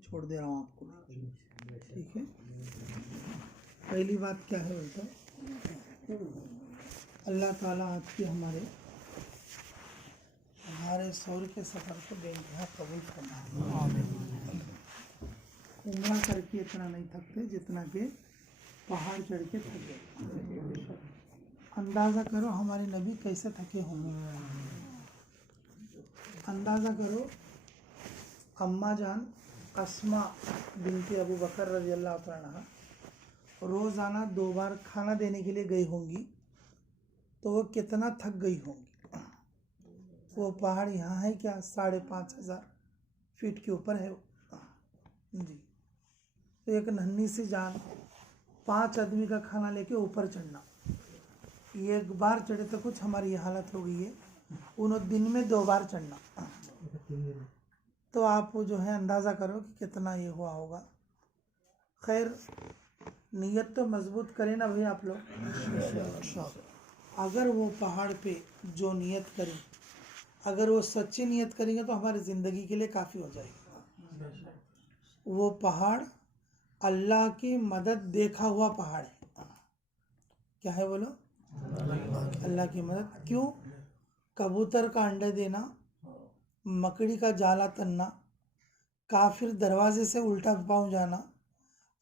छोड़ दे रहा हूँ आपको, ठीक है। पहली बात क्या है बोलता, अल्लाह ताला आपकी हमारे सौर के सफ़र को बेइंतहा कबूल फरमाए। उम्रा करके इतना नहीं थकते जितना कि पहाड़ चढ़ के थक गए। अंदाज़ा करो हमारे नबी कैसे थके होंगे। अंदाज़ा करो अम्मा जान अस्मा बिनते अबू बकर रज़ी अल्लाह तआला अन्हा रोज़ाना 2 बार खाना देने के लिए गई होंगी, तो वो कितना थक गई होंगी। वो पहाड़ यहाँ है क्या 5,500 फीट के ऊपर है जी। तो एक नन्ही सी जान 5 आदमी का खाना लेके ऊपर चढ़ना, ये एक बार चढ़े तो कुछ हमारी हालत हो गई है, उन्होंने दिन में 2 बार चढ़ना, तो आप जो है अंदाज़ा करो कि कितना ये हुआ होगा। खैर नीयत तो मजबूत करें ना भाई आप लोग। अगर वो पहाड़ पे जो नीयत करें, अगर वो सच्ची नीयत करेंगे तो हमारी ज़िंदगी के लिए काफ़ी हो जाएगी। वो पहाड़ अल्लाह की मदद देखा हुआ पहाड़ है। क्या है बोलो? अल्लाह की मदद। क्यों? कबूतर का अंडे देना, मकड़ी का जाला तनना, काफिर दरवाजे से उल्टा पाँव जाना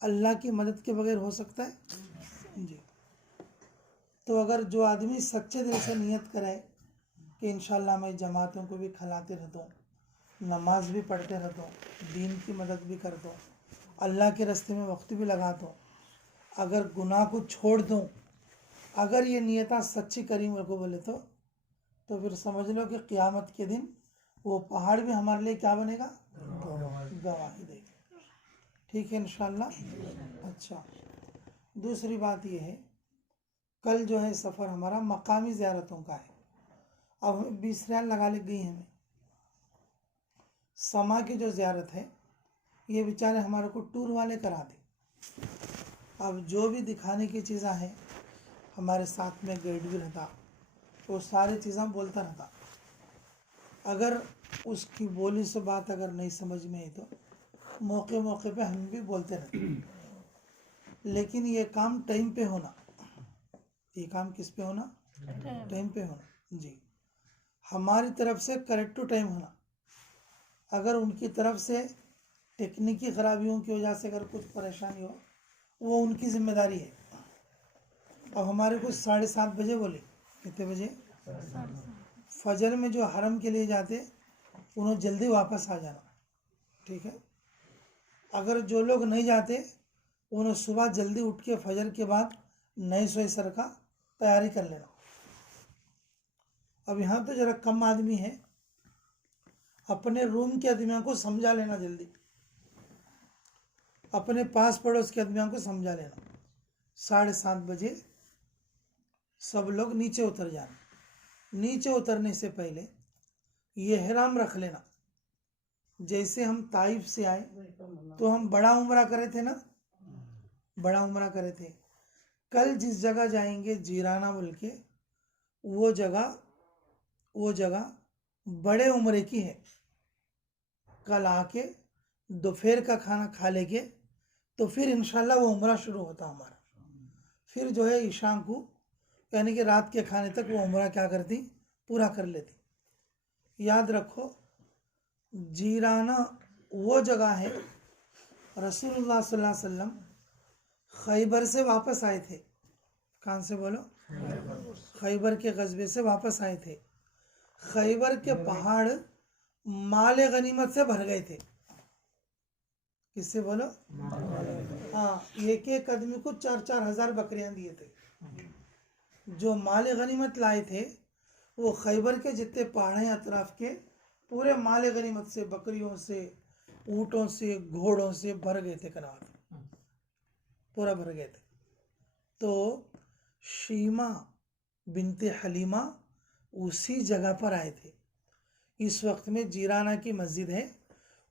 अल्लाह की मदद के बगैर हो सकता है जी। तो अगर जो आदमी सच्चे दिल से नियत करे कि इंशाल्लाह मैं जमातों को भी खिलाते रहता हूँ, नमाज भी पढ़ते रहता हूँ, दीन की मदद भी करता हूँ, अल्लाह के रास्ते में वक्त भी लगाता हूँ, अगर गुनाह को छोड़ दूँ, अगर ये नियता सच्ची करी मेरे को बोले तो फिर समझ लो कि क़यामत के दिन वो पहाड़ भी हमारे लिए क्या बनेगा? गवाही देगा। ठीक है इंशाल्लाह। अच्छा, दूसरी बात ये है, कल जो है सफ़र हमारा मकामी ज़ियारतों का है। अब हमें 20 रियाल लगा ले गई हमें। समा की जो ज़ियारत है ये बेचारे हमारे को टूर वाले करा दे। अब जो भी दिखाने की चीज़ें हैं, हमारे साथ में गाइड भी रहता, वो सारी चीज़ें बोलता रहता। अगर उसकी बोली से बात अगर नहीं समझ में आई तो मौके मौके पे हम भी बोलते रहते। लेकिन ये काम टाइम पे होना, ये काम किस पे होना? टाइम पे होना जी। हमारी तरफ से करेक्ट टू टाइम होना। अगर उनकी तरफ से टेक्निकी खराबियों की वजह से अगर कुछ परेशानी हो, वो उनकी जिम्मेदारी है। अब हमारे को 7:30 बजे बोले, कितने बजे? फजर में जो हरम के लिए जाते उन्हें जल्दी वापस आ जाना, ठीक है। अगर जो लोग नहीं जाते उन्हें सुबह जल्दी उठ के फजर के बाद नए सोए सर का तैयारी कर लेना। अब यहाँ तो जरा कम आदमी है, अपने रूम के आदमियों को समझा लेना जल्दी, अपने पास पड़ोस के आदमियों को समझा लेना। 7:30 बजे सब लोग नीचे उतर जाना। नीचे उतरने से पहले ये एहराम रख लेना। जैसे हम ताइफ से आए तो हम बड़ा उम्रा करे थे ना, बड़ा उम्रा करे थे। कल जिस जगह जाएंगे जीराना बोल के, वो जगह बड़े उम्रे की है। कल आके दोपहर का खाना खा लेंगे तो फिर इंशाल्लाह वो उम्रा शुरू होता हमारा। फिर जो है ईशा को यानी कि रात के खाने तक वो उम्रा क्या करती? पूरा कर लेती। याद रखो जीराना वो जगह है, रसूलुल्लाह सल्लल्लाहु अलैहि वसल्लम खैबर से वापस आए थे। कहाँ से बोलो? खैबर के गज़बे से वापस आए थे। खैबर के पहाड़ माले गनीमत से भर गए थे। किससे बोलो? हाँ, एक आदमी को 4-4 हज़ार बकरियां दिए थे। जो माले गनीमत लाए थे वो खैबर के जितने पहाड़ हैं अतराफ के, पूरे माले गनीमत से, बकरियों से, ऊँटों से, घोड़ों से भर गए थे। कनात पूरा भर गए थे। तो शीमा बिनते हलीमा उसी जगह पर आए थे। इस वक्त में जीराना की मस्जिद है,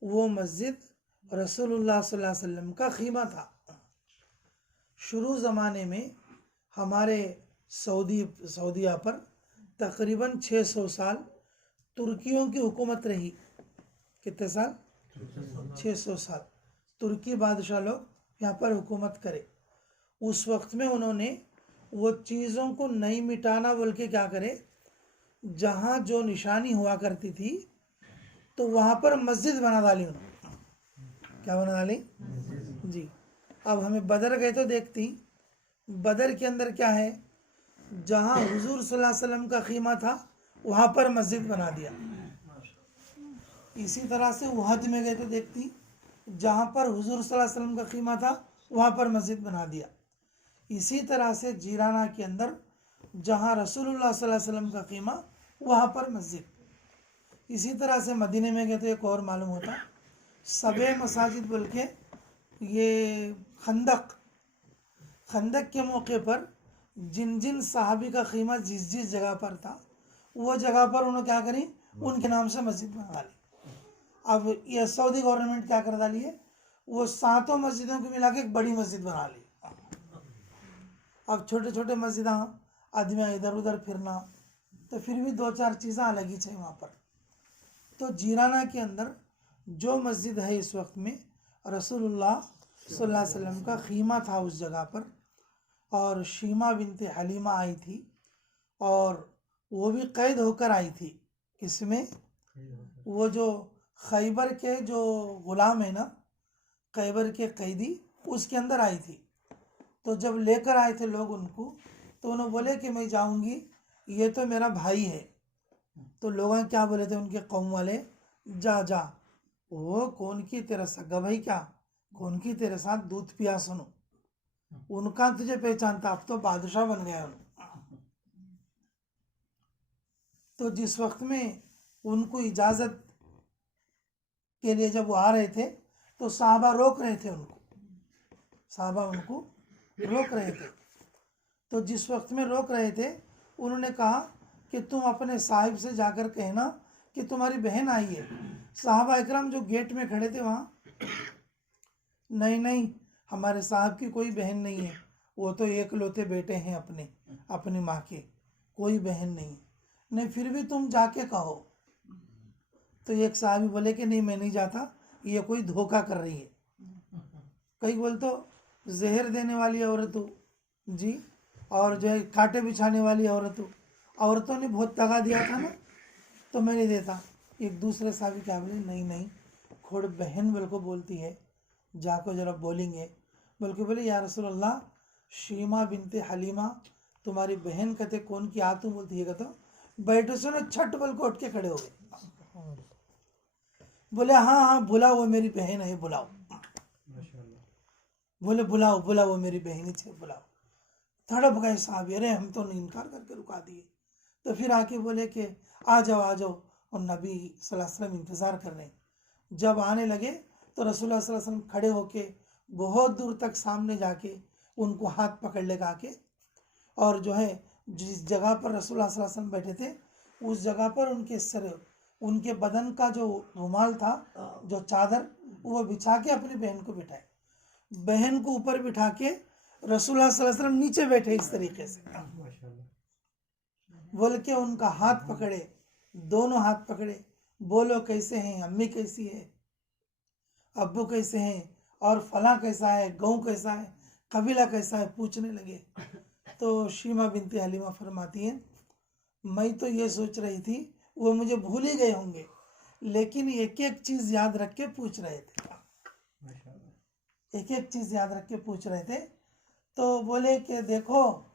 वो मस्जिद रसूलुल्लाह सल्लल्लाहु अलैहि वसल्लम का खीमा था। शुरू ज़माने में हमारे सऊदीया पर तकरीबन 600 साल तुर्कियों की हुकूमत रही। कितने साल? 600 साल। तुर्की बादशाह लोग यहाँ पर हुकूमत करे। उस वक्त में उन्होंने वो चीज़ों को नहीं मिटाना बोल के क्या करे, जहाँ जो निशानी हुआ करती थी तो वहाँ पर मस्जिद बना डाली उन्होंने। क्या बना डाली जी। अब हमें बदर गए तो देखती, बदर के अंदर क्या है, जहाँ हुजूर सल्लल्लाहु अलैहि वसल्लम का खीमा था वहाँ पर मस्जिद बना दिया। इसी तरह से उहद में गए तो देखती, जहाँ पर हुजूर सल्लल्लाहु अलैहि वसल्लम का खीमा था वहाँ पर मस्जिद बना दिया। इसी तरह से जीराना के अंदर जहाँ रसूलुल्लाह सल्लल्लाहु अलैहि वसल्लम का खीमा वहाँ पर मस्जिद। इसी तरह से मदीने में गए तो एक और मालूम होता, सबे मसाजिद बोल के, ये खंदक के मौके पर जिन जिन सहाबी का खीमा जिस जिस जगह पर था वो जगह पर उन्होंने क्या करी, उनके नाम से मस्जिद बना ली। अब ये सऊदी गवर्नमेंट क्या कर डाली है, वो 7 मस्जिदों को मिला के एक बड़ी मस्जिद बना ली। अब छोटे छोटे मस्जिदा आदमी इधर उधर फिरना, तो फिर भी 2-4 चीज़ें अलग ही चाहिए वहाँ पर। तो जीराना के अंदर जो मस्जिद है इस वक्त में, रसूलुल्लाह सल्लल्लाहु अलैहि वसल्लम का खीमा था उस जगह पर, और शीमा बिनते हलीमा आई थी, और वो भी कैद होकर आई थी। किसमें, वो जो खैबर के जो गुलाम है ना, खैबर के कैदी, उसके अंदर आई थी। तो जब लेकर आए थे लोग उनको, तो उन्होंने बोले कि मैं जाऊंगी, ये तो मेरा भाई है। तो लोग क्या बोले थे उनके कौम वाले, जा जा, वो कौन की तेरा सगा भाई क्या, कौन की तेरे साथ दूध पिया सुनो, उनका तुझे पहचानता, अब तो बादशाह बन गया उन। तो जिस वक्त में उनको इजाज़त के लिए जब वो आ रहे थे तो साहबा रोक रहे थे उनको, साहबा उनको रोक रहे थे। तो जिस वक्त में रोक रहे थे उन्होंने कहा कि तुम अपने साहिब से जाकर कहना कि तुम्हारी बहन आई है। साहबा इकराम जो गेट में खड़े थे वहाँ, नहीं नहीं, हमारे साहब की कोई बहन नहीं है, वो तो एकलौते बेटे हैं अपनी माँ के, कोई बहन नहीं। नहीं फिर भी तुम जाके कहो। तो एक साहबी बोले कि नहीं मैं नहीं जाता, ये कोई धोखा कर रही है। कई बोल तो जहर देने वाली औरत हो जी, और जो है कांटे बिछाने वाली औरत हो, औरतों ने बहुत दगा दिया था ना, तो मैं नहीं देता। एक दूसरे साहबी क्या बोले, नहीं नहीं, खोड़ बहन बोल को बोलती है, जाको जरा बोलेंगे। बल्कि बोले या रसूल अल्लाह, शीमा बिनते हलीमा तुम्हारी बहन, कहते कौन की आ तुम, बोलती है कहते बैठे से ना छठ बोल को उठ के खड़े हो गए। बोले हाँ हाँ बुलाओ, वो मेरी बहन है, बुलाओ। बोले बुलाओ बुलाओ, वो मेरी बहन है, बुलाओ। तड़प गए साहब, अरे हम तो इनकार करके रुका दिए। तो फिर आके बोले कि आ जाओ आ जाओ, और नबी सल्लल्लाहु अलैहि वसल्लम इंतज़ार कर रहे हैं। जब आने लगे तो रसूलुल्लाह सल्लल्लाहु अलैहि वसल्लम खड़े होके बहुत दूर तक सामने जाके उनको हाथ पकड़ ले गा के, और जो है जिस जगह पर रसूलुल्लाह सल्लल्लाहु अलैहि वसल्लम बैठे थे उस जगह पर उनके सर, उनके बदन का जो रुमाल था, जो चादर, वो बिछा के अपनी बहन को बिठाए, बहन को ऊपर बिठा के रसूलुल्लाह सल्लल्लाहु अलैहि वसल्लम नीचे बैठे इस तरीके से, बोल के उनका हाथ पकड़े, दोनों हाथ पकड़े, बोलो कैसे हैं, अम्मी कैसी है, अब्बू कैसे हैं, और फला कैसा है, गाँव कैसा है, कबीला कैसा है, पूछने लगे। तो शीमा बिनती हलीमा फरमाती हैं, मैं तो ये सोच रही थी वो मुझे भूल ही गए होंगे, लेकिन एक एक चीज़ याद रख के पूछ रहे थे, एक एक चीज़ याद रख के पूछ रहे थे। तो बोले कि देखो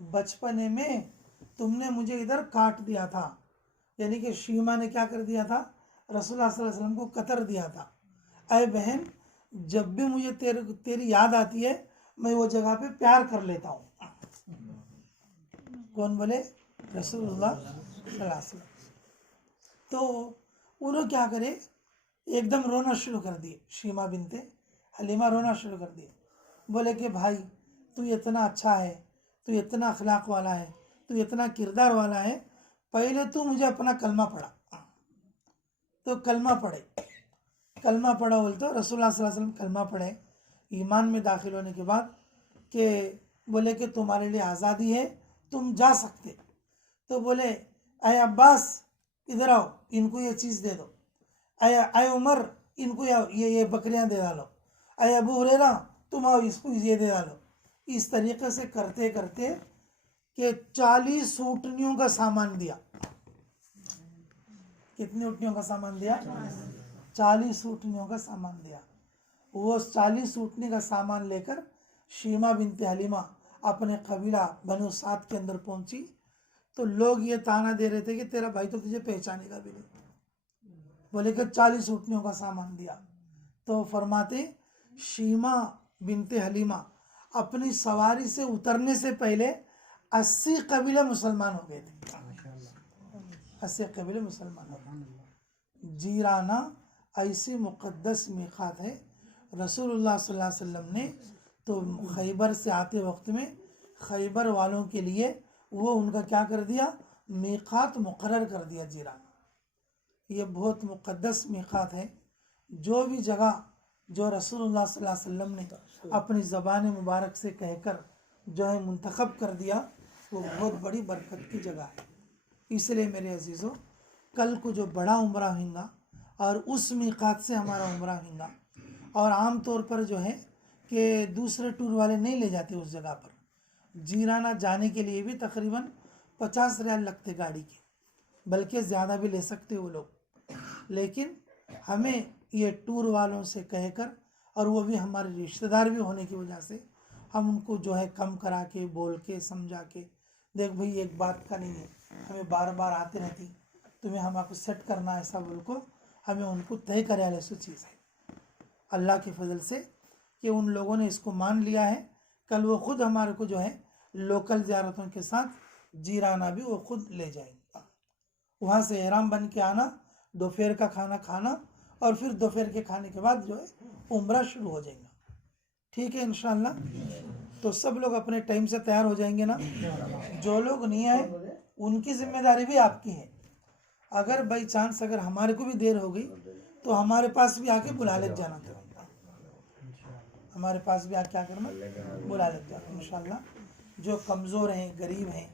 बचपने में तुमने मुझे इधर काट दिया था, यानी कि शीमा ने क्या कर दिया था, रसूलुल्लाह सल्लल्लाहु अलैहि वसल्लम को कतर दिया था। अरे बहन, जब भी मुझे तेरी याद आती है मैं वो जगह पे प्यार कर लेता हूँ। कौन बोले, रसूलुल्लाह सल्लल्लाहु अलैहि वसल्लम। तो उन्होंने क्या करे, एकदम रोना शुरू कर दिए, शीमा बिनते हलीमा रोना शुरू कर दिए। बोले कि भाई तू इतना अच्छा है, तू इतना अखलाक वाला है, तू इतना किरदार वाला है, पहले तू मुझे अपना कलमा पढ़ा। तो कलमा पढ़े, कलमा पढ़ा बोल तो रसूलुल्लाह सल्लल्लाहु अलैहि वसल्लम कलमा पढ़े ईमान में दाखिल होने के बाद, कि बोले कि तुम्हारे लिए आज़ादी है, तुम जा सकते। तो बोले अय अब्बास इधर आओ, इनको ये चीज़ दे दो, अय उमर इनको ये बकरियां दे डालो, अरे अबू हुरैरा तुम आओ इसको ये दे डालो। इस तरीके से करते करते कि 40 ऊँटनियों का सामान दिया। कितनी ऊँटनियों का सामान दिया? 40 ऊँटनियों का सामान दिया। वो 40 ऊँटनी का सामान लेकर शीमा बिनते हलीमा अपने कबीला बनु साद के अंदर पहुंची तो लोग ये ताना दे रहे थे कि तेरा भाई तो तुझे पहचानेगा भी नहीं। बोले कि 40 ऊँटनियों का सामान दिया। तो फरमाते शीमा बिनते हलीमा अपनी सवारी से उतरने से पहले 80 कबीले मुसलमान हो गए थे। 80 कबीले मुसलमान हो गए। जीराना ऐसी मुक़द्दस मीक़ात है। रसूलुल्लाह सल्लल्लाहु अलैहि वसल्लम ने तो खैबर से आते वक्त में खैबर वालों के लिए वो उनका क्या कर दिया? मीक़ात मुकर्रर कर दिया जीराना। ये बहुत मुक़द्दस मीक़ात है। जो भी जगह जो रसूलुल्लाह सल्लल्लाहु अलैहि वसल्लम ने अपनी ज़बान मुबारक से कहकर जो है मुंतखब कर दिया वो बहुत बड़ी बरकत की जगह है। इसलिए मेरे अजीज़ों कल को जो बड़ा उम्रा होगा और उस मीक़ात से हमारा उम्रा होगा और आम तौर पर जो है कि दूसरे टूर वाले नहीं ले जाते उस जगह पर। जीराना जाने के लिए भी तकरीबन 50 रियाल लगते गाड़ी के, बल्कि ज़्यादा भी ले सकते वो लोग। लेकिन हमें ये टूर वालों से कहकर और वो भी हमारे रिश्तेदार भी होने की वजह से हम उनको जो है कम करा के बोल के समझा के देख भाई एक बात का नहीं है, हमें बार बार आते रहती, तुम्हें हमको सेट करना ऐसा बोल को हमें उनको तय करे ऐसी चीज़ है। अल्लाह के फजल से कि उन लोगों ने इसको मान लिया है। कल वो ख़ुद हमारे को जो है लोकल ज़ियारतों के साथ जीराना भी वो खुद ले जाएंगे। वहाँ से एहराम बन के आना, दोपहर का खाना खाना और फिर दोपहर के खाने के बाद जो है उम्रा शुरू हो जाएगा। ठीक है इंशाअल्लाह। तो सब लोग अपने टाइम से तैयार हो जाएंगे ना। जो लोग नहीं आए उनकी जिम्मेदारी भी आपकी है। अगर बाई चांस अगर हमारे को भी देर हो गई तो हमारे पास भी आके बुला ले जाना था। हमारे पास भी आके क्या करना, बुला ले जाना इंशाअल्लाह। जो कमज़ोर हैं, गरीब हैं,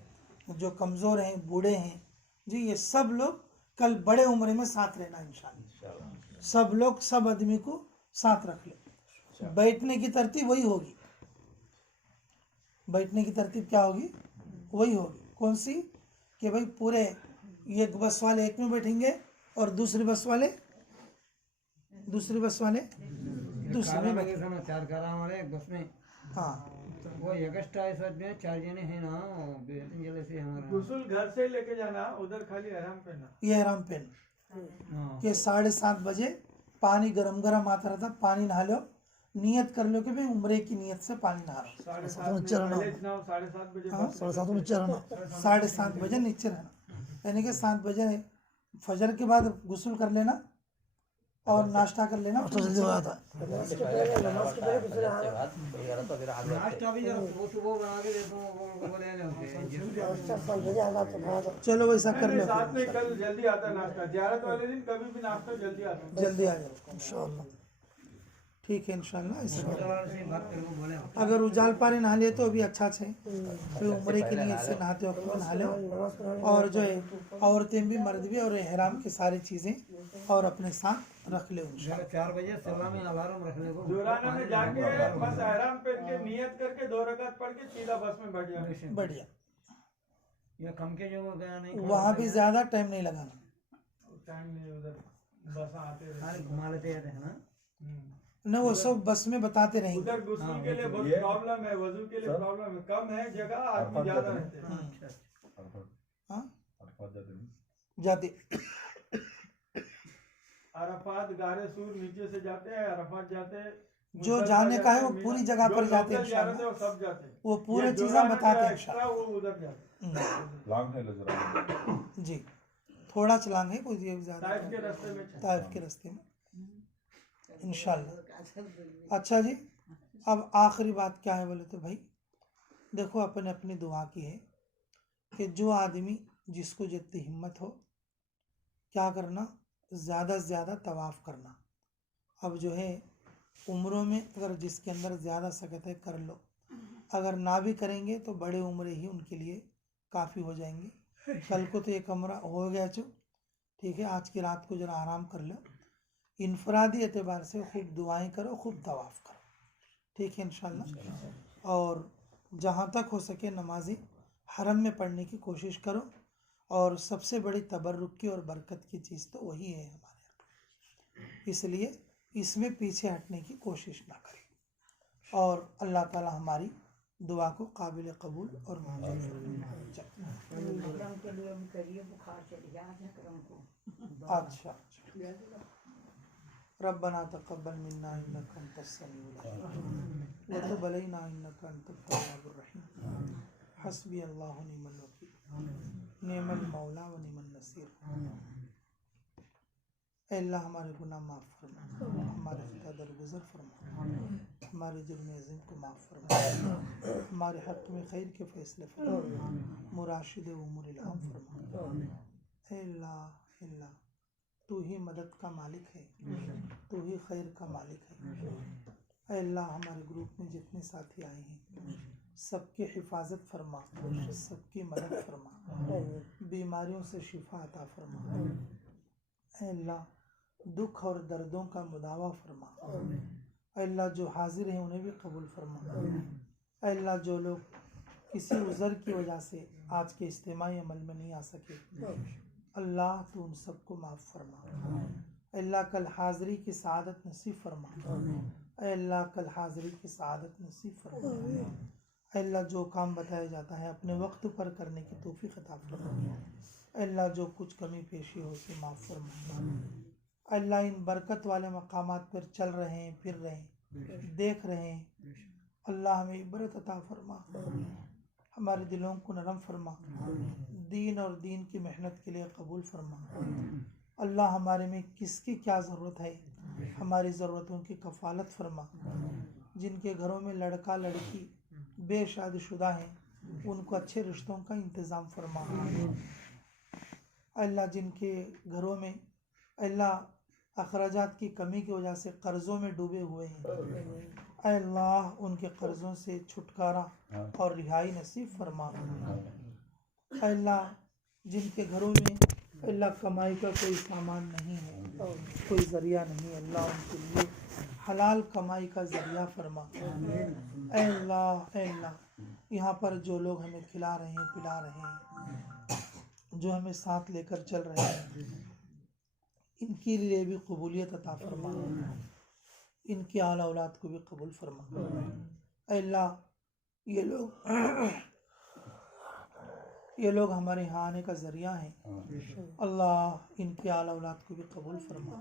जो कमज़ोर हैं, बूढ़े हैं जी, ये सब लोग कल बड़े उम्र में साथ रहना इंशाअल्लाह। सब लोग सब आदमी को साथ रख ले। बैठने की तरतीब वही होगी। बैठने की तरतीब क्या होगी? वही होगी। कौन सी? कि भाई पूरे एक बस वाले एक में बैठेंगे और दूसरी बस वाले दूसरे में बैठेंगे। बस में हाँ वो एक्स्ट्रा इस में 4 जने हैं ना, जल्दी से हमारा गुस्ल घर से लेके जाना, उधर खाली आराम करना। ये आराम पेन कि 7:30 बजे पानी गरम गरम आता रहता, पानी नहा लो, नियत कर लो कि भाई उम्रे की नियत से पानी नहा रहा। 7:30 बजे हाँ 7:30 बजे नीचे रहना, यानी कि 7 बजे फजर के बाद गुस्ल कर लेना और नाश्ता कर लेना तो जल्दी हो जाता है। नाश्ता भी जरा सुबह बना के देता हूँ, वो बोले चलो वैसा कर लो, साथ में कल जल्दी आता है नाश्ता। ज़ियारत वाले दिन कभी भी नाश्ता जल्दी आता है। जल्दी आ जाओ इंशाअल्लाह। ठीक है इंशाअल्लाह ऐसा करो। से बात करके बोले अगर उजाल पानी नहा लिए तो अभी अच्छा है, फिर उम्रे के लिए से नहाते वक्त में नहा लो। और जो है औरतें भी मर्द भी और एहराम की सारी चीज़ें और अपने साथ रख ले। 4 बजे सवा में अलार्म रखने को जोराना में जाके बस आराम पहन के नियत करके 2 रकात पढ़ के सीधा बस में बैठ जाना। बढ़िया। ये कम के जो गया नहीं, वहाँ भी ज़्यादा टाइम नहीं लगाना। टाइम नहीं, उधर बस आते रहते घुमा लेते रहते हैं ना। न वो सब बस में बताते रहेंगे। उधर गुस्ल के लिए बहुत प्रॉब्लम है, वजू के लिए प्रॉब्लम है, कम है जगह, आदमी ज्यादा रहते हैं। हाँ जाते अरफात गारे सूर नीचे से जाते हैं, अरफात जाते हैं। जो जाने का है वो पूरी जगह पर जाते हैं इंशाअल्लाह, वो सब जाते हैं। वो पूरे चीज़ें बताते हैं एक्स्ट्रा वो उधर जाते इंशाअल्लाह। जी थोड़ा चलाएंगे कोई ज़्यादा ताइफ के रास्ते में। ताइफ के रास्ते में इंशाअल्लाह। अच्छा जी, अब आखिरी बात क्या है बोले तो भाई देखो अपने अपनी दुआ की है कि जो आदमी जिसको जितनी हिम्मत हो क्या करना, ज़्यादा से ज़्यादा तवाफ़ करना। अब जो है उम्रों में अगर जिसके अंदर ज़्यादा सकत है कर लो, अगर ना भी करेंगे तो बड़े उम्रे ही उनके लिए काफ़ी हो जाएंगे। कल को तो एक उम्रा हो गया चो, ठीक है आज की रात को ज़रा आराम कर लो। इनफरादी एतबार से खूब दुआएं करो, खूब तवाफ़ करो, ठीक है इंशाल्लाह। और जहाँ तक हो सके नमाज़ी हरम में पढ़ने की कोशिश करो, और सबसे बड़ी तबर्रुक की और बरकत की चीज़ तो वही है हमारे यहाँ, इसलिए इसमें पीछे हटने की कोशिश ना करें। और अल्लाह ताला हमारी दुआ को काबिल कबूल और मंजूर फरमाए। अकरम के लिए भी करिए, बुखार चढ़ गया है अकरम को। अच्छा रब्बना तक़ब्बल मिन्ना इन्नका अंतस समीउल अलीम व तुब अलैना इन्नका अंतत तव्वाबुर रहीम हस्बी अल्लाहु निअमल वकील निअमल मौला व निअमन नसीर। ऐ अल्लाह हमारे गुनाह माफ़ फरमा, हमारे खता दरगुजर फरमा, हमारे जुर्म अज़ीम को माफ़ फरमा, हमारे हक़ में खैर के फ़ैसले फरमा, मुराशिद उमूरिल आम फरमा। ऐ अल्लाह तू ही मदद का मालिक है, तू ही खैर का मालिक है। ऐ अल्लाह हमारे ग्रुप में जितने साथी आए हैं सबकी हिफाजत फरमा, सबकी मदद फरमा, बीमारियों से शिफा अता फरमा। ऐ अल्लाह दुख और दर्दों का मुदावा फरमा। ऐ अल्लाह जो हाजिर हैं उन्हें भी कबूल फरमा। ऐ अल्लाह जो लोग किसी उज़र की वजह से आज के इज्तिमाई अमल में नहीं आ सके, अल्लाह तू उन सबको माफ़ फरमा। ऐ अल्लाह कल हाज़री की सआदत नसीब फरमा। ऐ अल्लाह कल हाज़री की सआदत नसीब फरमा। ऐ अल्लाह जो काम बताया जाता है अपने वक्त पर करने की तौफीक अता फरमा। ऐ अल्लाह जो कुछ कमी पेशी हो उसे माफ़ फरमा। अल्लाह इन बरकत वाले मकामात पर चल रहे हैं, फिर रहे हैं, देख रहे हैं, अल्लाह हमें इबरत अता फरमा, हमारे दिलों को नरम फरमा, दीन और दीन की मेहनत के लिए कबूल फरमा। अल्लाह हमारे में किसकी क्या ज़रूरत है, हमारी ज़रूरतों की कफ़ालत फरमा। जिनके घरों में लड़का लड़की बेशादीशुदा हैं उनको अच्छे रिश्तों का इंतज़ाम फरमा। अल्लाह जिनके घरों में अल्लाह अखराजात की कमी की वजह से कर्ज़ों में डूबे हुए हैं, अल्लाह उनके कर्ज़ों से छुटकारा और रिहाई नसीब फरमा। अल्लाह जिनके घरों में अल्लाह कमाई का कोई सामान नहीं है, कोई ज़रिया नहीं, अल्लाह उनके लिए हलाल कमाई का ज़रिया फरमा। अल्लाह यहाँ पर जो लोग हमें खिला रहे हैं, पिला रहे हैं, जो हमें साथ लेकर चल रहे हैं, इनके लिए भी कबूलियत अता फरमा, इनकी आला औलाद को भी कबूल फरमा। अल्लाह ये लोग हमारे यहाँ आने का ज़रिया हैं, अल्लाह इनकी आला औलाद को भी कबूल फरमा।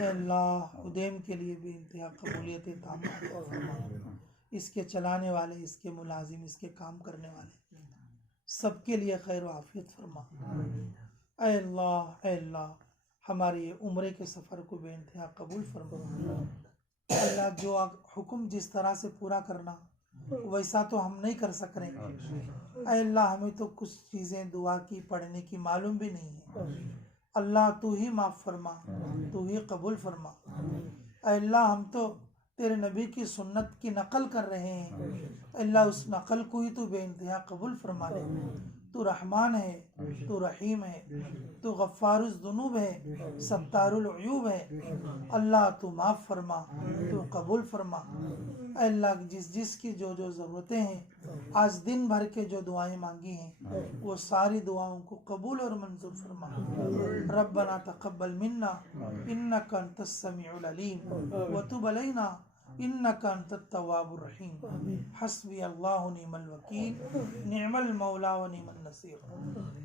अल्लाह उदेम के लिए भी इंतहा कबूलियत ताम फरमा। इसके चलाने वाले, इसके मुलाजिम, इसके काम करने वाले सबके लिए खैर व आफियत फरमा। अल्लाह हमारे ये उम्रे के सफ़र को बेइंतहा कबूल फरमा। अल्लाह जो हुक्म जिस तरह से पूरा करना वैसा तो हम नहीं कर सक रहे, अल्लाह हमें तो कुछ चीज़ें दुआ की पढ़ने की मालूम भी नहीं है, अल्लाह तू ही माफ़ फरमा, तू ही कबूल फरमा। अल्लाह हम तो तेरे नबी की सुन्नत की नकल कर रहे हैं, अल्लाह उस नकल को ही तू बेइंतहा कबूल फरमा ले। तू रहमान है, तू रहीम है, तू गफ़्फ़ारुज़ दुनूब है, सत्तारुल उयूब है। अल्लाह तू माफ़ फरमा, तू कबूल फरमा। अल्लाह जिस की जो ज़रूरतें हैं, आज दिन भर के जो दुआएं मांगी हैं वो सारी दुआओं को कबूल और मंजूर फरमा। रब्बना तक़ब्बल मिन्ना इन्नका अंतस समीउल अलीम व तुब अलैना इन्नका अंतत तव्वाबुर रहीम हस्बी अल्लाहु निअमल वकील निअमल मौला व निअमन नसीर।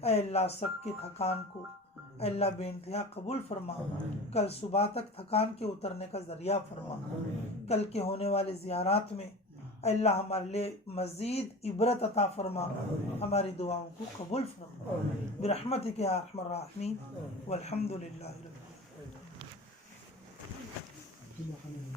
ऐ अल्लाह सबकी थकान को अल्लाह बेइंतहा कबूल फरमा, कल सुबह तक थकान के उतरने का ज़रिया फरमा। कल के होने वाले ज़ियारात में अल्लाह हमारे लिए मज़ीद इबरत अता फरमा, हमारी दुआओं को कबूल फरमा। बिरहमतिक या अरहमर राहिमीन वल्हम्दुलिल्लाहि रब्बिल आलमीन।